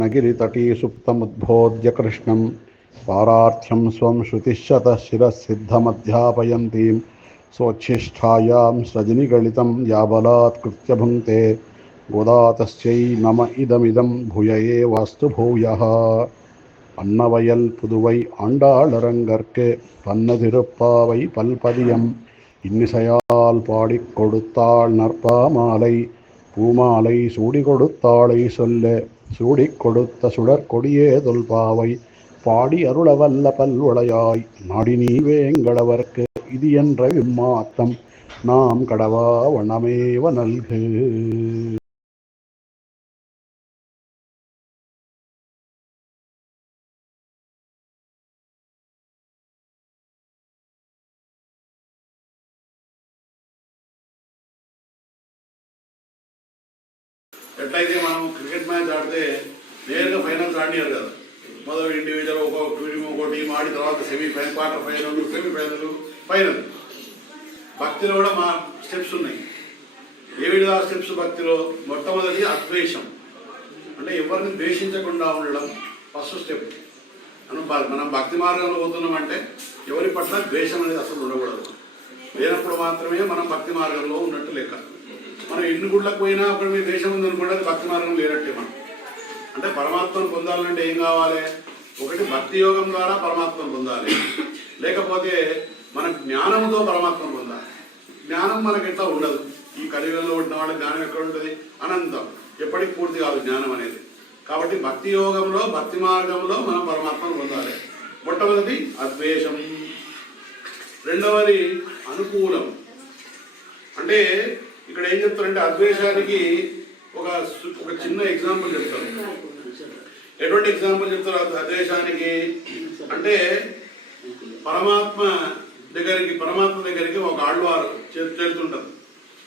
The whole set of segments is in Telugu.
नगिरितटी सुप्तमुद्बोध्य कृष्णं पारार्थ्यं स्वं श्रुतिशतः शिरःसिद्धमध्यापयन्तीं स्वोच्छिष्ठायां सजनिगलितं याबलात्कृत्य भुङ्क्ते गोदातस्यै नम इदमिदं भूय एवास्तु भूयः அன்னவயல் புதுவை ஆண்டாளரங்கற்கு பன்னதிருப்பாவை பல்பதியம் இன்னிசையால் பாடிக் கொடுத்தாள் நற்பாமாலை பூமாலை சூடி கொடுத்தாளை சொல்ல சூடிக் கொடுத்த சுடற்கொடியே தொல்பாவை பாடி அருளவல்ல பல்வளையாய். நாடி நீ வேங்கடவர்க்கு இது என்ற விம்மாத்தம் நாம் கடவா வண்ணமேவ நல்கு. టీం ఆడి తర్వాత semi final quarter final semi final final భక్తిలో కూడా మా స్టెప్స్ ఉన్నాయి. ఏ విధంగా స్టెప్స్ భక్తిలో? మొట్టమొదటి అద్వేషం. అంటే ఎవరిని ద్వేషించకుండా ఉండడం ఫస్ట్ స్టెప్ మనం మనం భక్తి మార్గంలో పోతున్నామంటే ఎవరి పట్ల ద్వేషం అనేది అసలు ఉండకూడదు. లేనప్పుడు మాత్రమే మనం భక్తి మార్గంలో ఉన్నట్టు లెక్క. మనం ఎన్ని గుడ్లకు పోయినా అక్కడ మీ దేశం ఉంది అనుకుంటే అది భక్తి మార్గం లేనట్టే మనం. అంటే పరమాత్మను పొందాలంటే ఏం కావాలి? ఒకటి భక్తి యోగం ద్వారా పరమాత్మను పొందాలి. లేకపోతే మన జ్ఞానంతో పరమాత్మను పొందాలి. జ్ఞానం మనకి ఎట్లా ఉండదు. ఈ కలియుగంలో ఉన్న వాళ్ళ జ్ఞానం ఎక్కడ ఉంటుంది? అనంతం. ఎప్పటికి పూర్తి కాదు జ్ఞానం అనేది. కాబట్టి భక్తి యోగంలో భక్తి మార్గంలో మనం పరమాత్మను పొందాలి. మొట్టమొదటి అద్వేషం. రెండవది అనుకూలం. అంటే ఇక్కడ ఏం చెప్తారంటే అద్వేషానికి ఒక ఒక చిన్న ఎగ్జాంపుల్ చెప్తాను. ఎటువంటి ఎగ్జాంపుల్ చెప్తారు? అద్- అంటే పరమాత్మ దగ్గరికి పరమాత్మ దగ్గరికి ఒక ఆళ్వారు చేరుతుంటారు.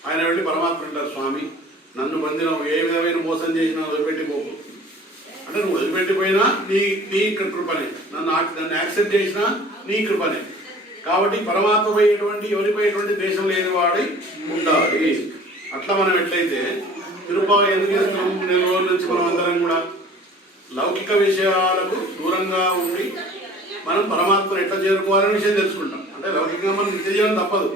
ఆయన వెళ్ళి పరమాత్మ అంటారు స్వామి నన్ను బంధినం ఏ విధమైన మోసం చేసినా వదిలిపెట్టిపోకు. అంటే నువ్వు వదిలిపెట్టిపోయినా నీ నీ కృపనే. నన్ను నన్ను యాక్సెప్ట్ చేసినా నీ కృపనే. కాబట్టి పరమాత్మ పోయేటువంటి ఎవరిపోయేటువంటి దేశం లేని వాడి ఉండాలి. అట్లా మనం ఎట్లయితే తిరుపతి ఎందుకు చేస్తున్నాం నెల రోజుల నుంచి మనం అందరం కూడా లౌకిక విషయాలకు దూరంగా ఉండి మనం పరమాత్మను ఎట్లా చేరుకోవాలనే విషయం తెలుసుకుంటాం. అంటే లౌకికంగా మనం నిత్య జీవనం తప్పదు.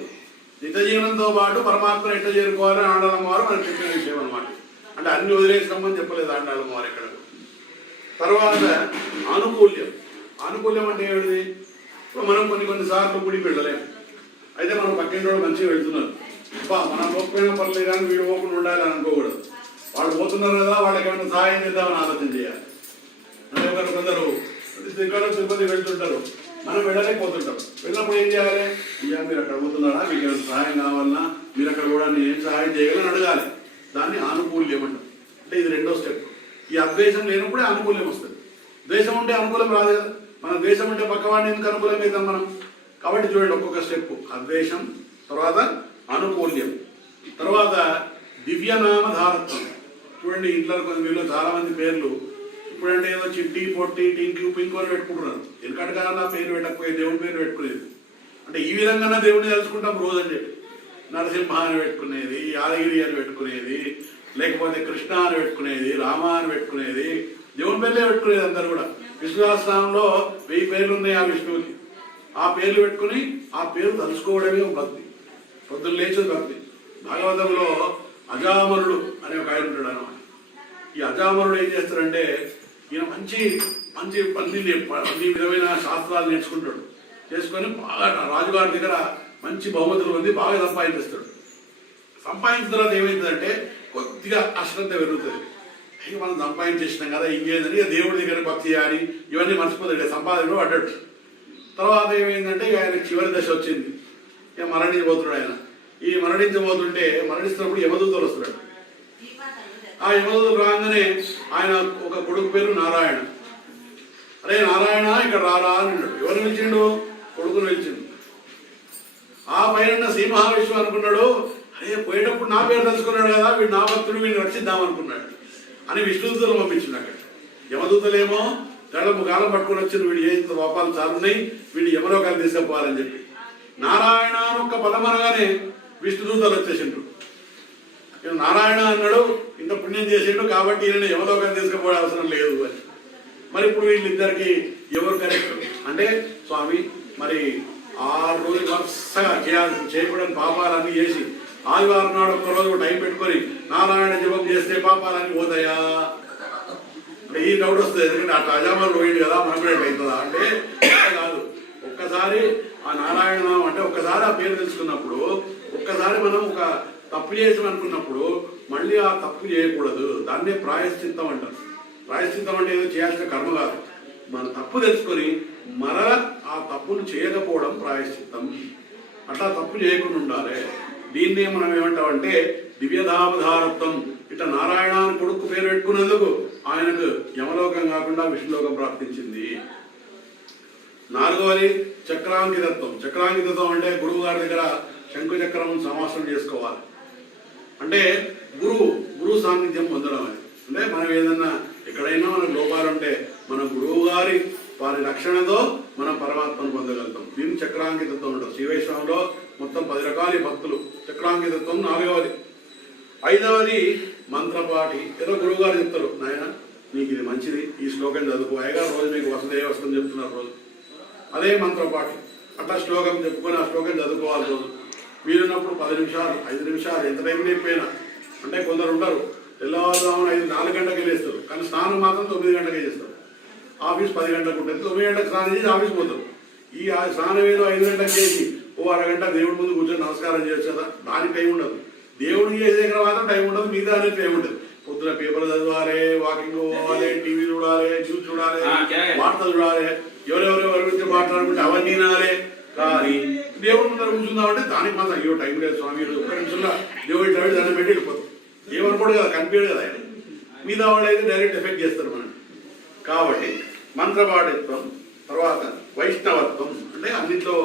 నిత్య జీవనంతో పాటు పరమాత్మను ఎట్లా చేరుకోవాలని ఆండాలమ్మ వారు మనకు చెప్పిన విషయం అనమాట అంటే అన్ని వదిలేసినామని చెప్పలేదు ఆండాలమ్మ వారు ఇక్కడ తర్వాత ఆనుకూల్యం. ఆనుకూల్యం అంటే ఏమిటి ఇప్పుడు మనం కొన్ని కొన్ని సార్లు గుడికి వెళ్ళలేం. అయితే మనం పక్కింటి వాళ్ళు మంచిగా వెళ్తున్నారు అబ్బా మనం పోకపోయినా పర్లేదు కానీ వీడు పోకుండా ఉండాలని అనుకోకూడదు. వాళ్ళు పోతున్నారు కదా వాళ్ళకి ఏమైనా సహాయం చేద్దామని ఆలోచన చేయాలి. అంటే ఒకరు కొందరు ఇక్కడ తిరుపతి వెళ్తుంటారు. మనం వెళ్ళలేకపోతుంటాం. వెళ్ళినప్పుడు ఏం చేయాలి? ఇయ్యా మీరు అక్కడ పోతున్నారా? మీకు ఏమైనా సహాయం కావాలన్నా? మీరు అక్కడ కూడా నేను ఏం సహాయం చేయగలని అడగాలి. దాన్ని ఆనుకూల్యం అంటాం. అంటే ఇది రెండో స్టెప్ ఈ అద్వేషం లేనప్పుడే అనుకూల్యం వస్తుంది. ద్వేషం ఉంటే అనుకూలం రాదు కదా. మనం ద్వేషం ఉంటే పక్కవాడిని ఎందుకు అనుకూలం అవుతాం మనం? కాబట్టి చూడండి ఒక్కొక్క స్టెప్ అద్వేషం తర్వాత అనుకూల్యం. తర్వాత దివ్యనామ ధారత్వం. చూడండి ఇంట్లో కొంచెం వీళ్ళు చాలా మంది పేర్లు. ఇప్పుడంటే ఏదో చిట్టి పొట్టి టింకి పింకు అని పెట్టుకుంటున్నారు. ఎందుకంటే పేరు పెట్టకపోయి దేవుడి పేరు పెట్టుకునేది. అంటే ఈ విధంగా దేవుడిని తెలుసుకుంటాం రోజు అని చెప్పి. నరసింహ అని పెట్టుకునేది యాదగిరి అని పెట్టుకునేది లేకపోతే కృష్ణ అని పెట్టుకునేది రామ అని పెట్టుకునేది. దేవుని పేర్లే పెట్టుకునేది అందరు కూడా. విష్ణుదాసనామంలో వెయ్యి పేర్లు ఉన్నాయి ఆ విష్ణువుకి. ఆ పేర్లు పెట్టుకుని ఆ పేరు తలుచుకోవడమే ఒక భక్తి. పొద్దున్న లేచేది భక్తి. భాగవతంలో అజామరుడు అనే ఒక ఆయన ఉంటాడు అనమాట ఈ అజామరుడు ఏం చేస్తారంటే ఈయన మంచి మంచి అన్ని అన్ని విధమైన శాస్త్రాలు నేర్చుకుంటాడు. చేసుకొని బాగా రాజుగారి దగ్గర మంచి బహుమతులు పొంది బాగా సంపాదిస్తాడు. సంపాదించిన తర్వాత ఏమవుతుందంటే కొద్దిగా అశ్రద్ధ పెరుగుతుంది. ఇక మనం సంపాదించేసినాం కదా ఇంకేందని దేవుడి దగ్గర భక్తి చేయాలి ఇవన్నీ మర్చిపోతాడు సంపాదన పడ్డాడు. తర్వాత ఏమైందంటే ఇక ఆయన చివరి దశ వచ్చింది. ఇక మరణించబోతున్నాడు ఆయన. ఈ మరణించబోతుంటే మరణిస్తున్నప్పుడు యమదూతలు వస్తున్నాడు ఆ యమదూతలు రాగానే ఆయన ఒక కొడుకు పేరు నారాయణ. అరే నారాయణ ఇక్కడ రారా అని అన్నాడు. ఎవరు నిలిచిండు? కొడుకు నిలిచిండు. ఆ పైన శ్రీ మహావిష్ణు అనుకున్నాడు అరే పోయేటప్పుడు నా పేరు తెలుసుకున్నాడు కదా వీడు నా భక్తుడు వీడిని రక్షిద్దాం అనుకున్నాడు అని విష్ణుదూతలు పంపించిండు అక్కడ. యమదూతలేమో గడపు గాలం పట్టుకుని వచ్చిన వీడు ఏ లోపాలు చాలున్నాయి వీడిని ఎవరో కానీ తీసుకపోవాలని చెప్పి. నారాయణ ఒక్క పదం అనగానే విష్ణుదూతలు వచ్చేసిండ్రు. ఈయన నారాయణ అన్నాడు ఇంత పుణ్యం చేసిండు కాబట్టి ఈయన యమలోకం తీసుకుపోవడం అవసరం లేదు అని. మరి ఇప్పుడు వీళ్ళిద్దరికి ఎవరు కరెక్ట్ అంటే స్వామి మరి ఆరు రోజులు వరుసగా చేయాల్సి చేయకూడని పాపాలన్నీ చేసి ఆదివారం నాడు ఒక్క రోజు టైం పెట్టుకొని నారాయణ జపం చేస్తే పాపాలన్నీ పోతాయా? అంటే ఈ డౌట్ వస్తుంది ఎందుకంటే అట్లా అజామలు పోయింది కదా మనం కూడా అవుతుందా? అంటే కాదు. ఒక్కసారి ఆ నారాయణ అంటే ఒక్కసారి ఆ పేరు తెలుసుకున్నప్పుడు ఒక్కసారి మనం ఒక తప్పు చేసి అనుకున్నప్పుడు మళ్ళీ ఆ తప్పు చేయకూడదు. దాన్నే ప్రాయశ్చిత్తం అంటారు. ప్రాయశ్చిత్తం అంటే ఏదో చేయాల్సిన కర్మ కాదు. మన తప్పు తెలుసుకొని మరల ఆ తప్పును చేయకపోవడం ప్రాయశ్చిత్తం. అట్లా తప్పు చేయకుండా ఉండాలి. దీన్నే మనం ఏమంటామంటే దివ్యధావధారత్వం ఇట్లా నారాయణ అని కొడుకు పేరు పెట్టుకున్నందుకు ఆయనకు యమలోకం కాకుండా విష్ణులోకం ప్రాప్తించింది. నాలుగవది చక్రాంకితత్వం. చక్రాంకితత్వం అంటే గురువు గారి దగ్గర శంకు చక్రం సమాసం చేసుకోవాలి. అంటే గురువు గురువు సాన్నిధ్యం పొందడం అని అంటే మనం ఏదన్నా ఎక్కడైనా మనకు లోపాలు ఉంటే మన గురువు గారి వారి రక్షణతో మనం పరమాత్మను పొందగలుగుతాం. దీన్ని చక్రాంకితత్వం ఉంటుంది. శ్రీవైష్ణవంలో మొత్తం పది రకాల భక్తులు. చక్రాంకితత్వం నాలుగవది. ఐదవది మంత్రపాఠి. ఏదో గురువు గారు చెప్తారు నాయన నీకు ఇది మంచిది. ఈ శ్లోకం చదువుకో. అయ్యగా రోజు మీకు వసదే వస్తుంది చెప్తున్నారు రోజు. అదే మంత్రపాఠి. అట్లా శ్లోకం చెప్పుకొని ఆ శ్లోకం చదువుకోవాలి రోజు. వీలున్నప్పుడు పది నిమిషాలు ఐదు నిమిషాలు ఎంత టైం అయిపోయినా అంటే కొందరు ఉంటారు తెల్లవారుజామున ఐదు నాలుగు గంటలకి లేస్తారు. కానీ స్నానం మాత్రం తొమ్మిది గంటలకే చేస్తారు. ఆఫీస్ పది గంటలకు ఉంటుంది. తొమ్మిది గంటలకు స్నానం చేసి ఆఫీస్ పోతారు. ఈ ఆ స్నానం ఏదో ఐదు గంటలకు చేసి ఓ అరగంట దేవుడి ముందు కూర్చొని నమస్కారం చేయొచ్చు కదా? దానికి టైం ఉండదు. దేవుడికి చేసే మాత్రం టైం ఉండదు మిగతా అనేది టైం ఉండదు. పొద్దున పేపర్ చదవాలి వాకింగ్ పోవాలి టీవీ చూడాలి న్యూస్ చూడాలి. వార్తలు చూడాలి. ఎవరెవరు ఎవరి గురించి మాట్లాడుకుంటే అవన్నీ వినాలి. కానీ దేవుడి ముందర కూర్చుందామంటే దానికి మాత్రం అయ్యో టైం లేదు స్వామి ఒక్క నిమిషంలో దేవుడు ఇట్లా దాన్ని పెట్టి వెళ్ళిపోతాం. ఏమనుకోడు కదా కనిపించడు కదా ఆయన. మీద వాళ్ళు అయితే డైరెక్ట్ ఎఫెక్ట్ చేస్తారు మనం కాబట్టి మంత్రపాఠిత్వం తర్వాత వైష్ణవత్వం అంటే అన్నింటిలో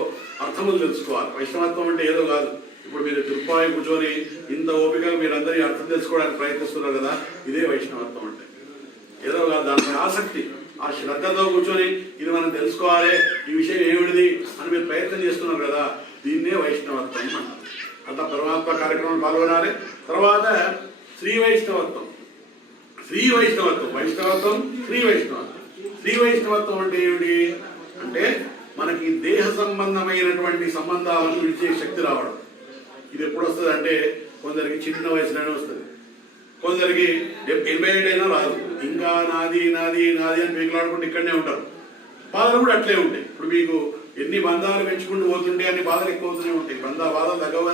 అర్థములు తెలుసుకోవాలి. వైష్ణవత్వం అంటే ఏదో కాదు. ఇప్పుడు మీరు తిరుపాయి కూర్చొని ఇంత ఓపిక మీరందరి అర్థం తెలుసుకోవడానికి ప్రయత్నిస్తున్నారు కదా ఇదే వైష్ణవత్వం అంటే. ఏదో కాదు దానిపై ఆసక్తి. ఆ శ్రద్ధతో కూర్చొని ఇది మనం తెలుసుకోవాలి ఈ విషయం ఏమిటిది అని మీరు ప్రయత్నం చేస్తున్నారు కదా దీన్నే వైష్ణవత్వం అంటారు. అంత పరమాత్మ కార్యక్రమం పాల్గొనాలి. తర్వాత శ్రీ వైష్ణవత్వం. శ్రీ వైష్ణవత్వం. వైష్ణవత్వం శ్రీ వైష్ణవత్వం. శ్రీ వైష్ణవత్వం అంటే ఏమిటి? అంటే మనకి దేహ సంబంధమైనటువంటి సంబంధాలను విడిచే శక్తి రావడం. ఇది ఎప్పుడు వస్తుంది అంటే కొందరికి చిన్న వయసులోనే వస్తుంది. కొందరికి ఎనభై ఏడు అయినా రాదు. ఇంకా నాది నాది నాది అని మిగిలాడుకుంటూ ఇక్కడనే ఉంటారు. బాధలు కూడా అట్లే ఉంటాయి. ఇప్పుడు మీకు ఎన్ని బంధాలు పెంచుకుంటూ పోతుంటే అన్ని బాధలు ఎక్కువ అవుతూనే ఉంటాయి. బంధ బాధలు తగ్గవ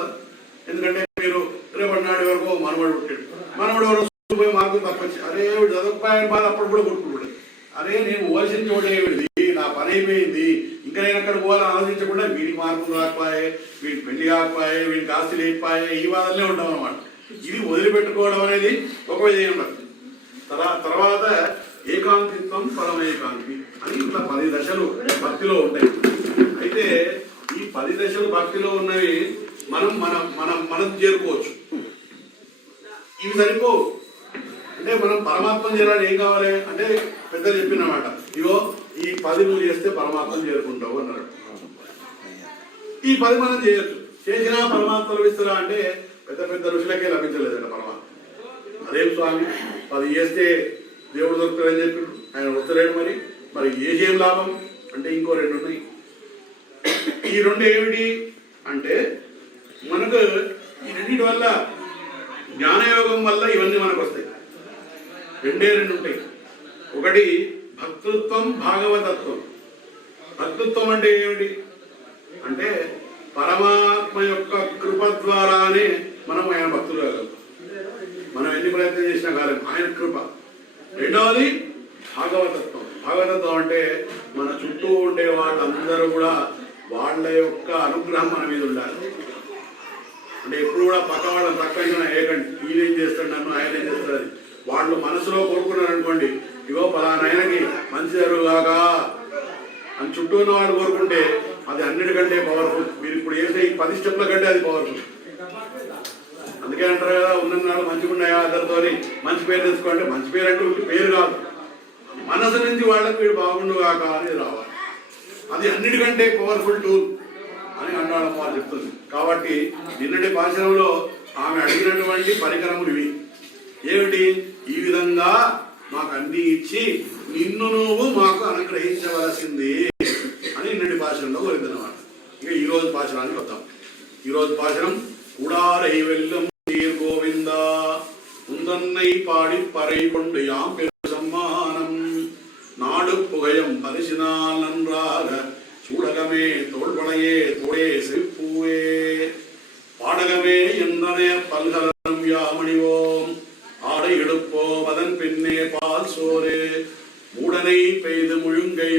ఎందుకంటే మీరు రేపటి నాడు వరకు మనవడు పుట్టాడు. మనవడు వరకు పోయి మార్కులు తప్పచ్చు అరే వీడు బాధ అప్పుడు కూడా కొట్టుకుంటాడు. అరే నేను పోవాల్సిన చోటేవిడిది నా పని అయిపోయింది. ఇంకా నేను అక్కడ పోవాలని ఆలోచించకుండా వీడికి మార్కులు రాకపోయే వీడికి పెళ్ళి కాకపోయే వీడికి ఆస్తి లేకపోయే ఈ బాధలే ఉంటాం అనమాట ఇది వదిలిపెట్టుకోవడం అనేది ఒక విజయం ఉండదు. తర్వాత ఏకాంతిత్వం పరమేకాంతి అని ఇట్లా పది దశలు భక్తిలో ఉంటాయి. అయితే ఈ పది దశలు భక్తిలో ఉన్నవి మనం మనం మనం మనం చేరుకోవచ్చు. ఇవి సరిపో అంటే మనం పరమాత్మ చేరాలి ఏం కావాలి? అంటే పెద్దలు చెప్పినమాట. ఇగో ఈ పది నువ్వు చేస్తే పరమాత్మ చేరుకుంటావు అన్నాడు. ఈ పది మనం చేయొచ్చు. చేసినా పరమాత్మ లభిస్తారా అంటే పెద్ద పెద్ద ఋషులకే లభించలేదట పరమాత్మ. అదేం స్వామి? అది చేస్తే దేవుడు దొరుకుతాడని చెప్పి ఆయన వస్తలేడు మరి. మరి ఏజేం లాభం? అంటే ఇంకో రెండు ఉన్నాయి. ఈ రెండు ఏమిటి? అంటే మనకు ఈ రెండింటి వల్ల జ్ఞానయోగం వల్ల ఇవన్నీ మనకు వస్తాయి. రెండే రెండు ఉంటాయి. ఒకటి భక్తృత్వం భాగవతత్వం. భక్తృత్వం అంటే ఏమిటి? అంటే పరమాత్మ యొక్క కృప ద్వారానే మనం ఆయన భక్తులు కాగలుగుతాం. మనం ఎన్ని ప్రయత్నం చేసినా కాలేం ఆయన కృప. రెండవది భాగవతత్వం. భాగవతత్వం అంటే మన చుట్టూ ఉండే వాళ్ళందరూ కూడా వాళ్ళ యొక్క అనుగ్రహం మన మీద ఉండాలి. అంటే ఎప్పుడు కూడా పక్క వాళ్ళని తక్కువ ఏకండి ఈయన చేస్తాడు నన్ను ఆయన ఏం చేస్తాడు అది. వాళ్ళు మనసులో కోరుకున్నారు అనుకోండి ఇగో పలానాయనకి మంచి జరుగుగాక అని చుట్టూ ఉన్న వాళ్ళు కోరుకుంటే అది అన్నిటికంటే పవర్ఫుల్ మీరు ఇప్పుడు చేసే ఈ పది స్టెప్ల కంటే అది పవర్ఫుల్ అందుకే అంటారు కదా ఉన్ననాడు మంచిగా ఉన్నాయా అందరితోని మంచి పేరు తెచ్చుకోండి. మంచి పేరు అంటే పేరు కాదు. మనసు నుంచి వాళ్ళకి వీడు బాగుండు కాక అని రావాలి. అది అన్నిటికంటే పవర్ఫుల్ టూల్ అని అన్నాడు వారు చెప్తుంది. కాబట్టి నిన్నటి భాషణంలో ఆమె అడిగినటువంటి పరికరములు ఇవి. ఏమిటి? ఈ విధంగా మాకు అన్ని ఇచ్చి నిన్ను నువ్వు మాకు అనుగ్రహించవలసింది అని నిన్నటి భాషలో కోరిందన్నమాట. ఇక ఈరోజు భాషణానికి వద్దాం. ఈరోజు భాషణం ఉడారై వెల్లం கோவிந்தா உந்தன்னை பாடி பறை கொண்டு யாம் பெரு சம்மானம். நாடு புகையம் பரிசினால் நன்றாக சூடகமே தோல்வளையே தோடே சிரிப்பூவே பாடகமே என்றனே பல்கலம் யாமணிவோம். ஆடை எடுப்போம் அதன் பின்னே பால் சோறு மூடனை பெய்து முழுங்கை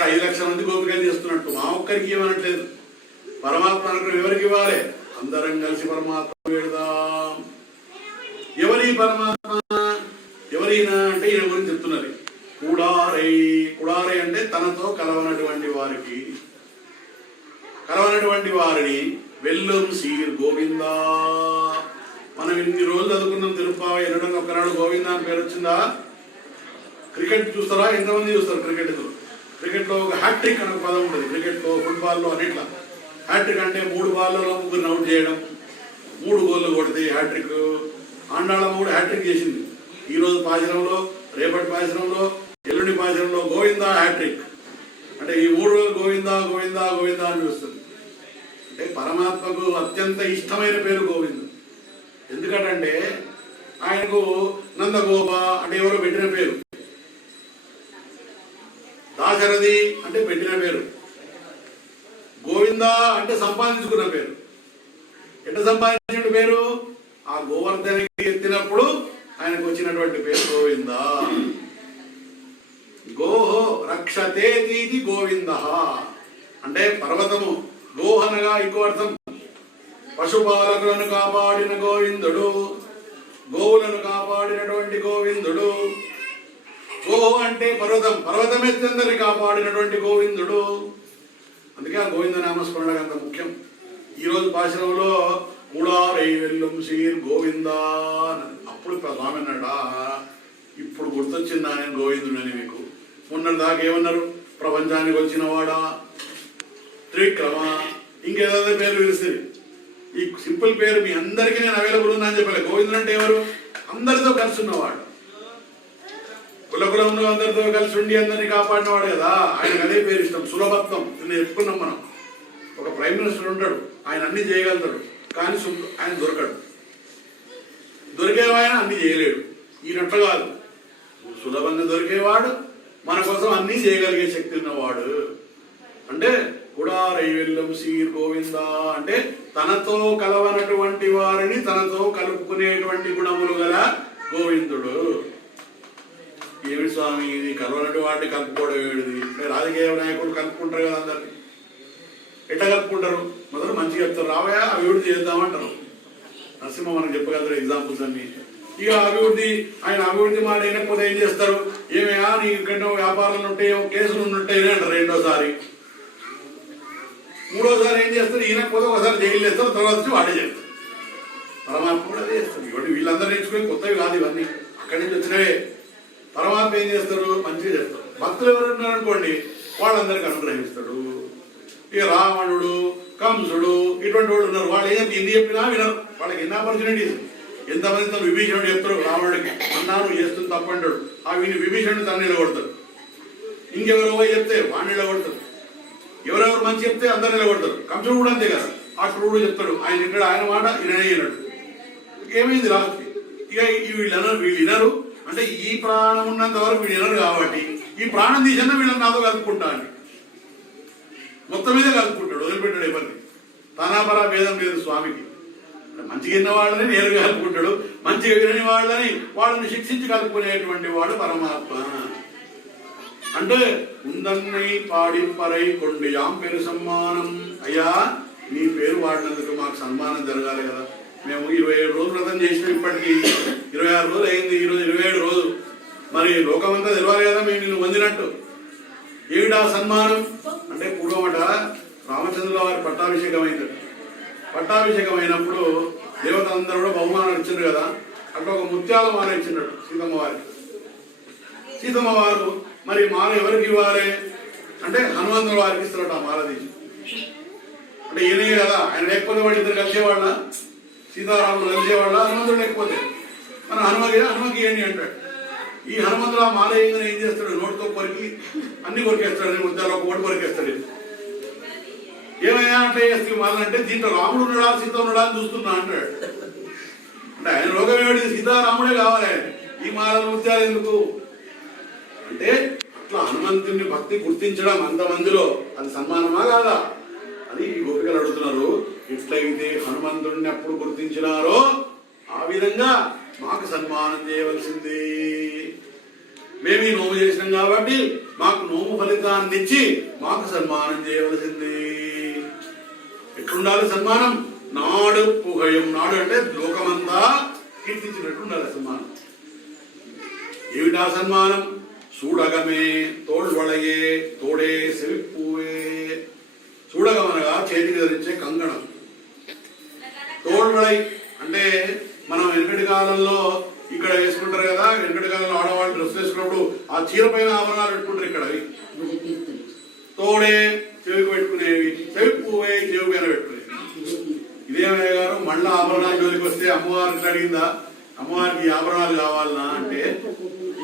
అక్కడ ఐదు లక్షల మంది గోపికలు చేస్తున్నట్టు మా ఒక్కరికి ఇవ్వనట్లేదు పరమాత్మ అనుగ్రహం ఎవరికి ఇవ్వాలి? అందరం కలిసి పరమాత్మ పెడదాం ఎవరి పరమాత్మ? ఎవరైనా అంటే ఈయన గురించి చెప్తున్నది. కుడారై కుడారై అంటే తనతో కలవనటువంటి వారికి. కలవనటువంటి వారిని వెల్లం సీర్ గోవిందా. మనం ఇన్ని రోజులు చదువుకున్నాం తిరుపావ ఎన్నడం ఒకనాడు గోవిందా అని పేరు వచ్చిందా? క్రికెట్ చూస్తారా? ఎంతమంది చూస్తారు క్రికెట్ క్రికెట్లో ఒక హ్యాట్రిక్ అనే పదం ఉంటుంది క్రికెట్లో ఫుట్బాల్లో అన్నిట్లా. హ్యాట్రిక్ అంటే మూడు బాల్లలో ముగ్గురు అవుట్ చేయడం మూడు గోళ్ళు కొడితే హ్యాట్రిక్. ఆండాళమ్మ కూడా హ్యాట్రిక్ చేసింది. ఈ రోజు రేపటి పాచనంలో ఎల్లుండి పాచనంలో గోవిందా హ్యాట్రిక్. అంటే ఈ మూడు రోజులు గోవిందా గోవిందా గోవిందా అని వస్తుంది అంటే పరమాత్మకు అత్యంత ఇష్టమైన పేరు గోవిందు. ఎందుకంటే ఆయనకు నందగోప అంటే ఎవరో పెట్టిన పేరు. దాశరథి అంటే పెట్టిన పేరు. గోవిందా అంటే సంపాదించుకున్న పేరు. ఎట్లా సంపాదించిన పేరు? ఆ గోవర్ధనకి ఎత్తినప్పుడు ఆయనకు వచ్చినటువంటి పేరు గోవింద. గోహో రక్షతేతీతి గోవింద. అంటే పర్వతము గోహనగా ఇంకో అర్థం. పశుపాలకులను కాపాడిన గోవిందుడు గోవులను కాపాడినటువంటి గోవిందుడు. గోహు అంటే పర్వతం పర్వతం ఎత్తందరిని కాపాడినటువంటి గోవిందుడు. అందుకే ఆ గోవింద నామస్మరణ అంత ముఖ్యం. ఈ రోజు మూడారై వెల్లం శ్రీర్ గోవిందా అన్నది. అప్పుడు ఇప్పుడు ఇప్పుడు గుర్తొచ్చిందా నేను గోవిందుడని మీకు? మొన్న దాకా ఏమన్నారు? ప్రపంచానికి వచ్చినవాడా త్రిక్రమ. ఇంకేదో పేరు పిలుస్తుంది ఈ సింపుల్ పేరు మీ అందరికీ నేను అవైలబుల్ ఉందని చెప్పలే. గోవిందుడు అంటే ఎవరు? అందరితో కలిసి ఉన్నవాడు. కులకులంలో అందరితో కలిసి ఉండి అందరినీ కాపాడినవాడు కదా. ఆయనకు అదే పేరు ఇష్టం సులభత్వం. నేను చెప్పుకున్నాం మనం. ఒక ప్రైమ్ మినిస్టర్ ఉంటాడు ఆయన అన్ని చేయగలుగుతాడు కానీ ఆయన దొరకడు. దొరికేవాయన అన్ని చేయలేడు. ఈయనట్ల కాదు. సులభంగా దొరికేవాడు మన కోసం అన్ని చేయగలిగే శక్తి ఉన్నవాడు. అంటే కుడారైవెల్లం సీర్ గోవింద అంటే తనతో కలవనటువంటి వారిని తనతో కలుపుకునేటువంటి గుణములు గల గోవిందుడు. ఏమిటి స్వామి ఇది? కలవనటువంటి వాడిని కలుపుకోవడం ఏమిటిది? రాజకీయ నాయకుడు కలుపుకుంటారు కదా అందరినీ. ఎట్లా కలుపుకుంటారు? మొదలు మంచిగా చెప్తారు. రావయా అభివృద్ధి చేద్దామంటారు నరసింహ మనకు చెప్పగలుగుతారు ఎగ్జాంపుల్స్ అన్ని. ఇక అభివృద్ధి ఆయన అభివృద్ధి మాట వినకపోతే ఏం చేస్తారు? ఏమయ్యా నీ వ్యాపారాలు ఉంటాయో కేసులు ఉన్నట్టే అంటారు రెండోసారి. మూడోసారి ఏం చేస్తారు? ఈయనకపోతే ఒకసారి జైలు వేస్తారు తర్వాత వచ్చి వాడే చేస్తారు. పరమాత్మ కూడా అదే చేస్తారు ఇవన్నీ వీళ్ళందరూ నేర్చుకుని కొత్తవి కాదు ఇవన్నీ. అక్కడి నుంచి వచ్చినవే. తర్వాత ఏం చేస్తారు మంచిగా చేస్తారు భక్తులు ఎవరున్నారు అనుకోండి వాళ్ళందరికీ అనుగ్రహిస్తాడు. ఈ రావణుడు కంసుడు ఇటువంటి వాళ్ళు ఉన్నారు. వాళ్ళు ఏం ఎన్ని చెప్పినా వినరు. వాళ్ళకి ఎన్ని ఆపర్చునిటీస్ ఎంతమంది తను విభీషణుడు చెప్తారు రావణుడికి అన్నాను చేస్తుంది తప్పంటాడు ఆ వీని విభీషణుడు తన నిలబడతాడు. ఇంకెవరో చెప్తే వాడిని నిలబడతాడు. ఎవరెవరు మంచి చెప్తే అందరు నిలబడతారు. కంసుడు కూడా అంతే కదా. ఆ క్రూడు చెప్తాడు ఆయన ఇక్కడ ఆయన మాట ఈయన ఏమైంది రాజుకి ఇక వీళ్ళు అనరు వీళ్ళు వినరు. అంటే ఈ ప్రాణం ఉన్నంత వరకు వీళ్ళు వినరు కాబట్టి ఈ ప్రాణం తీసిన వీళ్ళని నాతో కలుపుకుంటాను మొత్తం మీద కలుపుకుంటాడు వదిలిపెట్టాడు ఎవరిని? తానాపరా భేదం లేదు స్వామికి. మంచిగా విన్న వాళ్ళని నేరుగా కలుపుకుంటాడు మంచిగా వినని వాళ్ళని వాళ్ళని శిక్షించి కలుపుకునేటువంటి వాడు పరమాత్మ. అంటే ఉందన్నై పాడింపరై కొండి యాం పేరు సన్మానం అయ్యా నీ పేరు వాడినందుకు మాకు సన్మానం జరగాలి కదా. మేము ఇరవై ఏడు రోజులు వ్రతం చేసినాం ఇప్పటికి. ఇరవై ఆరు రోజులు అయింది ఈరోజు ఇరవై ఏడు రోజు మరి లోకమంతా తెలవాలి కదా మేము నిన్ను పొందినట్టు. ఏమిటా సన్మానం? అంటే పూర్వమట రామచంద్రుల వారి పట్టాభిషేకం అయింది పట్టాభిషేకం అయినప్పుడు దేవతలందరూ కూడా బహుమానం ఇచ్చిండ్రు కదా. అట్లా ఒక ముత్యాల మాల ఇచ్చినట్టు సీతమ్మ వారికి సీతమ్మ వారు మరి మాల ఎవరికి ఇవ్వాలి? అంటే హనుమంతుల వారికి ఇస్తున్నాడు ఆ మాల తీసి. అంటే ఈయనే కదా ఆయన లేకపోతే వాడు ఇద్దరు కలిసేవాళ్ళ? సీతారాములు కలిసేవాళ్ళ హనుమంతుడు లేకపోతే. మన హనుమకి హనుమకి ఏంటి అంటాడు? ఈ హనుమంతుడు ఆ మాల ఏం చేస్తాడు? నోటితో కొరికి అన్ని కొరికేస్తాడు ముత్యాలు ఒక ఓటు కొరికేస్తాడు. ఏమైనా అంటే చేస్తే మాల అంటే దీంట్లో రాముడు ఉన్నాడా సీత ఉన్నాడా అని చూస్తున్నా అంటాడు. అంటే ఆయన లోకం ఏమిటి? సీతారాముడే కావాలి ఆయన. ఈ మాల ముత్యాలు ఎందుకు? అంటే అట్లా హనుమంతుని భక్తి గుర్తించడం అంతమందిలో అది సన్మానమా కాదా? అని ఈ గోపికలు అడుగుతున్నారు. ఎట్లయితే హనుమంతుడిని అప్పుడు గుర్తించినారో ఆ విధంగా మాకు సన్మానం చేయవలసింది. మేము ఈ నోము చేసినాం కాబట్టి మాకు నోము ఫలితాన్ని ఇచ్చి మాకు సన్మానం చేయవలసింది. ఎట్లుండాలి సన్మానం? నాడు పుగయం నాడు అంటే లోకమంతా కీర్తించినట్టు ఉండాలి సన్మానం. ఏమిటా సన్మానం? చూడగమే తోళ్వళయే తోడే సెవిప్పువే. చూడగమనగా చేతికి ధరించే కంగణం తోళ్వళై అంటే మనం వెనకటి కాలంలో ఇక్కడ వేసుకుంటారు కదా వెంకట కాలంలో ఆడవాళ్ళు డ్రెస్ వేసుకున్నప్పుడు ఆ చీర పైన ఆభరణాలు పెట్టుకుంటారు ఇక్కడ. తోడే చెవికి పెట్టుకునేవి చెవి పువ్వే చెవి పైన పెట్టుకునేవి. ఇదేమయ్య గారు మళ్ళా ఆభరణాల జోలికి వస్తే అమ్మవారికి అడిగిందా? అమ్మవారికి ఆభరణాలు కావాలనా అంటే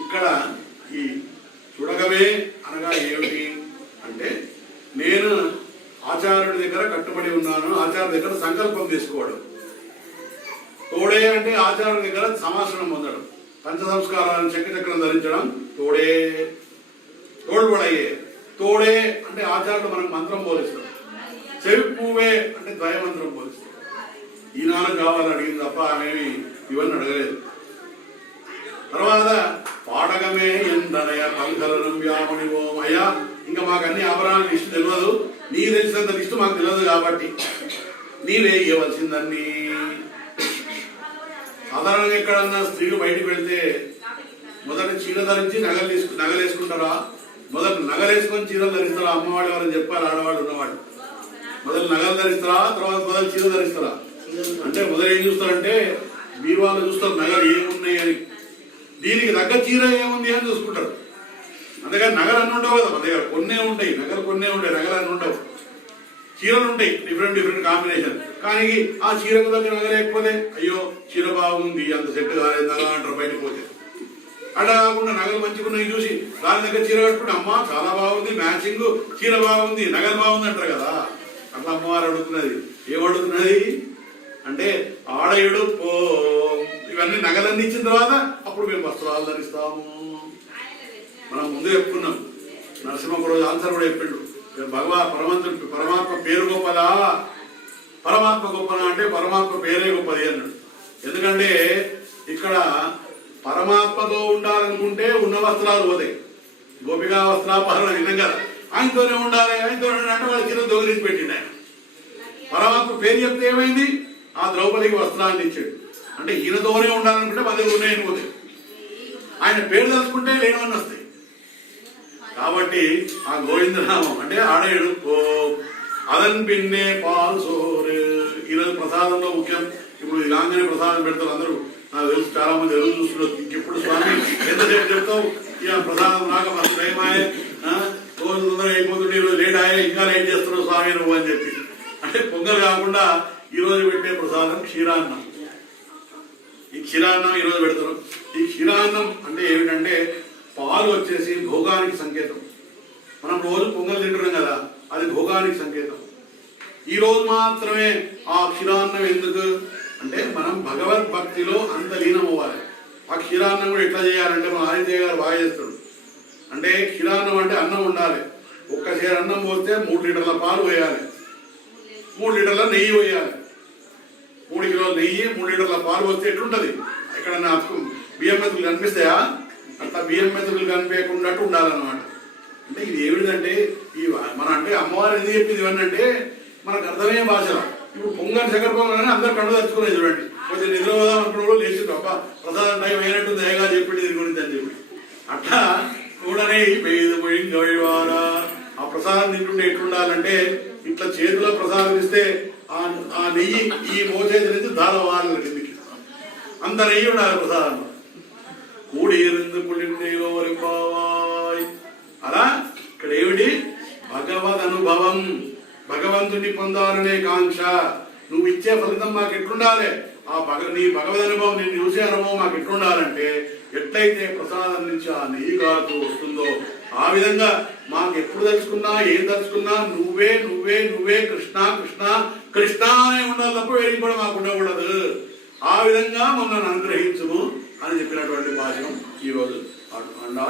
ఇక్కడ ఈ చూడగమే అనగా ఏమిటి అంటే నేను ఆచార్యుడి దగ్గర కట్టుబడి ఉన్నాను ఆచార్య దగ్గర సంకల్పం తీసుకోవడం తోడే అంటే ఆచారం దగ్గర సమాసనం పొందడం. పంచ సంస్కారాలను చక్రచక్రం ధరించడం తోడే. తోడుబడయ్యే తోడే అంటే ఆచార్యుడు మనకు మంత్రం బోధిస్తాడు చెవి పువ్వే అంటే ద్వయమంత్రం బోధిస్తాడు ఈనాడు కావాలని అడిగింది తప్ప ఆమెమి ఇవన్నీ అడగలేదు. తర్వాత పాడగమే ఎందనయ పంకలను వ్యామని ఓం. అయ్యా ఇంకా మాకు అన్ని ఆభరణాల లిస్టు తెలియదు. నీ తెలిసినంత లిస్టు మాకు తెలియదు కాబట్టి నీవే ఇవ్వవలసిందన్నీ. సాధారణంగా ఎక్కడన్నా స్త్రీలు బయటకు వెళ్తే మొదట చీర ధరించి నగలు తీసుకు నగలేసుకుంటారా మొదట నగలేసుకొని చీరలు ధరిస్తారా? అమ్మవాడు ఎవరని చెప్పాలి ఆడవాడు ఉన్నవాడు మొదలు నగలు ధరిస్తారా? తర్వాత మొదలు చీర ధరిస్తారా? అంటే మొదలు ఏం చూస్తారంటే బీరువాళ్ళు చూస్తారు నగలు ఏమున్నాయి అని. దీనికి తగ్గ చీర ఏముంది అని చూసుకుంటారు. అందుకని నగలు అన్ని ఉండవు కదా. మన దగ్గర కొన్నే ఉంటాయి. నగలు కొన్నే ఉంటాయి. నగలు అన్ని ఉండవు. చీరలు ఉంటాయి. డిఫరెంట్ డిఫరెంట్ కాంబినేషన్ కానీ ఆ చీరకు దగ్గర నగలేకపోతే అయ్యో చీర బాగుంది అంత సెట్ కాలేదు నగ అంటారు బయటకు పోతే. అలా కాకుండా నగలు మంచిగా ఉన్నాయి చూసి దాని దగ్గర చీర కట్టుకుంటే అమ్మా చాలా బాగుంది మ్యాచింగ్ చీర బాగుంది నగలు బాగుంది అంటారు కదా. అట్లా అమ్మవారు అడుగుతున్నది ఏం అడుగుతున్నది? అంటే ఆడయుడు పో. ఇవన్నీ నగలన్నీ ఇచ్చిన తర్వాత అప్పుడు మేము వస్త్రాలు ధరిస్తాము. మనం ముందు చెప్పుకున్నాం. నరసింహ ఒక రోజు ఆన్సర్ కూడా చెప్పిండు. భగవా పరమంతుడు పరమాత్మ పేరు గొప్పదా? పరమాత్మ గొప్పనా అంటే పరమాత్మ పేరే గొప్పది అన్నాడు. ఎందుకంటే ఇక్కడ పరమాత్మతో ఉండాలనుకుంటే ఉన్న వస్త్రాలు పోతాయి. గోపికా వస్త్రాపహరణ విధం కదా? ఆయనతోనే ఉండాలి ఆయనతోనే అంటే వాళ్ళ చిన్న దొంగిలించి పెట్టిండు ఆయన. పరమాత్మ పేరు చెప్తే ఏమైంది? ఆ ద్రౌపదికి వస్త్రాన్ని ఇచ్చాడు. అంటే ఈయనతోనే ఉండాలనుకుంటే మన దగ్గర ఉన్నాయని పోతాయి. ఆయన పేరు తలుచుకుంటే లేనివన్నీ వస్తాయి. కాబట్టి ఆ గోవిందనామం అంటే ఆడేడు అదన్ పిన్నే పాల్ సోర్. ఈరోజు ప్రసాదంలో ముఖ్యం ఇప్పుడు ఈ ప్రసాదం పెడతారు అందరూ. నాకు తెలుసు చాలా మంది ఎదురు చూస్తున్నారు. ఇంకెప్పుడు స్వామి ఎంతసేపు చెప్తావు? ఇక ప్రసాదం రాక మన టైమాయే రోజు తొందరగా అయిపోతుంటే ఈరోజు లేట్ అయ్యే ఇంకా లేట్ చేస్తున్నావు స్వామి నువ్వు అని చెప్పి. అంటే పొంగల్ కాకుండా ఈ రోజు పెట్టే ప్రసాదం క్షీరాన్నం. ఈ క్షీరాన్నం ఈరోజు పెడతారు. ఈ క్షీరాన్నం అంటే ఏమిటంటే పాలు వచ్చేసి భోగానికి సంకేతం. మనం రోజు పొంగల్ తింటున్నాం కదా అది భోగానికి సంకేతం. ఈ రోజు మాత్రమే ఆ క్షీరాన్నం ఎందుకు? అంటే మనం భగవద్భక్తిలో అంత లీనం అవ్వాలి ఆ క్షీరాన్నం కూడా ఎట్లా చేయాలంటే మన ఆదిత్య గారు బాగా చేస్తాడు. అంటే క్షీరాన్నం అంటే అన్నం ఉండాలి ఒక్క సేరు అన్నం పోస్తే మూడు లీటర్ల పాలు పోయాలి. మూడు లీటర్ల నెయ్యి పోయాలి. మూడు కిలోల నెయ్యి మూడు లీటర్ల పాలు పోస్తే ఎట్లుంటది? ఇక్కడ నాకు బియ్యం మెతుకులు కనిపిస్తాయా? అట్లా బియ్యం మెతుకులు కనిపించకుండా ఉండాలన్నమాట. అంటే ఇది ఏమిటంటే ఈ మన అంటే అమ్మవారు ఎందుకు చెప్పింది ఇవన్నీ అంటే మనకు అర్థమయ్యే భాషలో ఇప్పుడు పొంగల్ చక్కెర పొంగని అందరు కళ్ళు తెచ్చుకున్నాయి చూడండి. కొంచెం నిద్ర పోదాం అనుకున్నప్పుడు లేచి అబ్బా ప్రసాదం టైం అయినట్టు దయగా చెప్పింది దీని గురించి అని చెప్పి. అట్లా కూడానే పేద ఆ ప్రసాదం తింటుంటే ఎట్లుండాలంటే ఇట్లా చేతిలో ప్రసాదం ఇస్తే ఆ ఆ నెయ్యి ఈ మోచేతి నుంచి దాదాపు కిందికి. అంత నెయ్యి ఉండాలి ప్రసాదం. కూడి ఎరిందు కుళ్ళిందేలో అలా ఇక్కడ ఏమిటి? భగవద్ అనుభవం భగవంతుని పొందాలనే కాంక్ష. నువ్వు ఇచ్చే ఫలితం మాకు ఎట్లుండాలి ఆ భగ నీ భగవద్ అనుభవం నేను చూసే అనుభవం మాకు ఎట్లుండాలంటే ఎట్లయితే ప్రసాదం నుంచి ఆ నెయ్యి కారుతూ వస్తుందో ఆ విధంగా మాకు ఎప్పుడు తలుచుకున్నా ఏం తలుచుకున్నా నువ్వే నువ్వే నువ్వే కృష్ణ కృష్ణ కృష్ణ అనే ఉండాలి తప్ప వేడి కూడా మాకు ఉండకూడదు. ఆ విధంగా మమ్మల్ని అనుగ్రహించుము. అని చెప్పినటువంటి భాషం ఈరోజు అన్నా